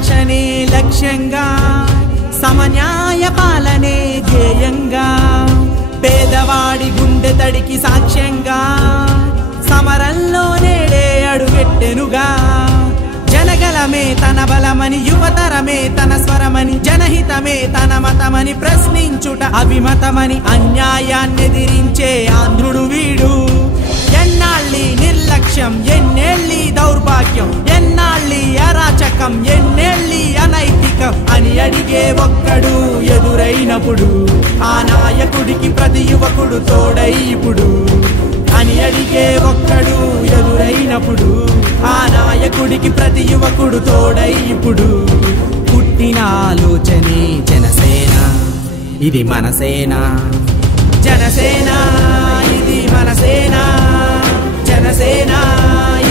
రక్షణే లక్ష్యంగా సమన్యాయ పాలనే ధ్యేయంగా పేదవాడి గుండె తడికి సాక్ష్యంగా సమరంలో నేడే అడుగెట్టెనుగా జనగలమే తన బలమని యువతరమే తన స్వరమని జనహితమే తన మతమని ప్రశ్నించుట అభిమతమని అన్యాయాన్నెదిరించే ఆంధ్రుడు వీడు ఎన్నాళ్ళి నిర్లక్ష్యం ఎన్నేళ్ళి దౌర్భాగ్యం ఎన్నాళ్ళి అరాచకం ఎన్నేళ్ళి అనైతికం అని అడిగే ఒక్కడు ఎదురైనప్పుడు ఆ నాయకుడికి ప్రతి యువకుడు తోడై ఇప్పుడు అని అడిగే ఒక్కడు ఎదురైనప్పుడు ఆ నాయకుడికి ప్రతి యువకుడు తోడై ఇప్పుడు పుట్టిన ఆలోచనే జనసేన ఇది మన సేన జనసేన ఇది మన సేన జనసేన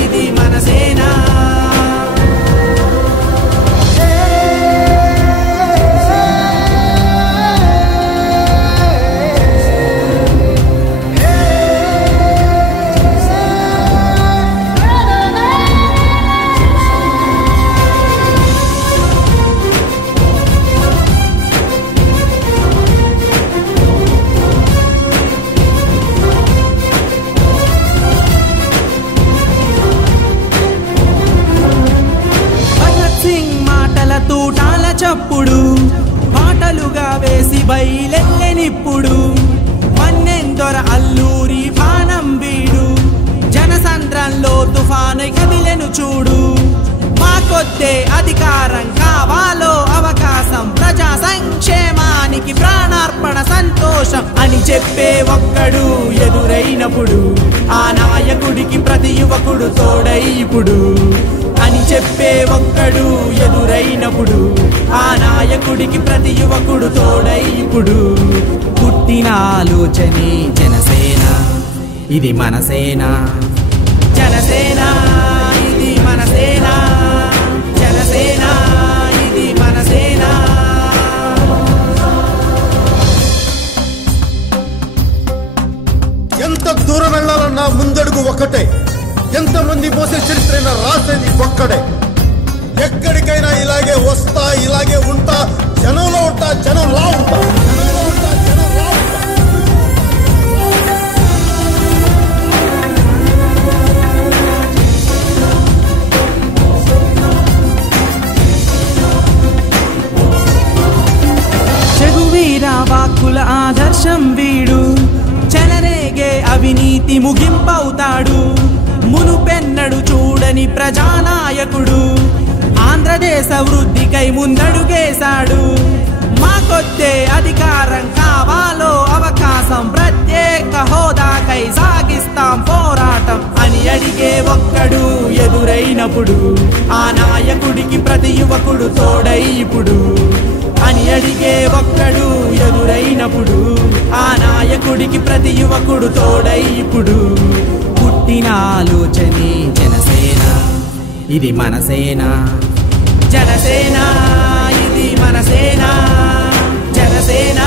ఇది మన సేన తూటాల చప్పుడు పాటలుగా వేసి బయలెల్లెనిప్పుడు మన్నెందొర అల్లూరి బాణం వీడు జనసంద్రంలో తుఫాను కదిలెను చూడు మాకొద్దే అధికారం కావాలో అవకాశం ప్రజా సంక్షేమానికి ప్రాణార్పణ సంతోషం అని చెప్పే ఒక్కడు ఎదురైనప్పుడు ఆ నాయకుడికి ప్రతి యువకుడు తోడై ఇప్పుడు అని చెప్పే ఒక్కడు ఎదురైనప్పుడు ఆ నాయకుడికి ప్రతి యువకుడు తోడై ఇప్పుడు పుట్టిన ఆలోచనే జనసేన ఇది మన సేన జనసేన ఇది మన సేన జనసేన ఇది మన సేన ఎంత దూరం వెళ్ళాలన్నా ముందడుగు ఒకటే ఎంతమంది మోసే చరిత్రైనా రాసేది ఒక్కడే ఎక్కడికైనా ఇలాగే వస్తా ఇలాగే ఉంటా జనంలో ఉంటా జనంలా ఉంటా చెగువీర వాక్కుల ఆదర్శం వీడు చెలరేగే అవినీతి ముగింపవుతాడు మునుపెన్నడు చూడని ప్రజానాయకుడు ఆంధ్రదేశ వృద్ధికై ముందడుగేశాడు మాకొద్దే అధికారం కావాలో అవకాశం ప్రత్యేక హోదాకై సాగిస్తాం పోరాటం అని అడిగే ఒక్కడు ఎదురైనప్పుడు ఆ నాయకుడికి ప్రతి యువకుడు తోడై ఇప్పుడు అని అడిగే ఒక్కడు ఎదురైనప్పుడు ఆ నాయకుడికి ప్రతి యువకుడు తోడై ఇప్పుడు పుట్టిన ఆలోచనే జనసేన ఇది మన సేన జనసేన ఇది మన సేన జనసేన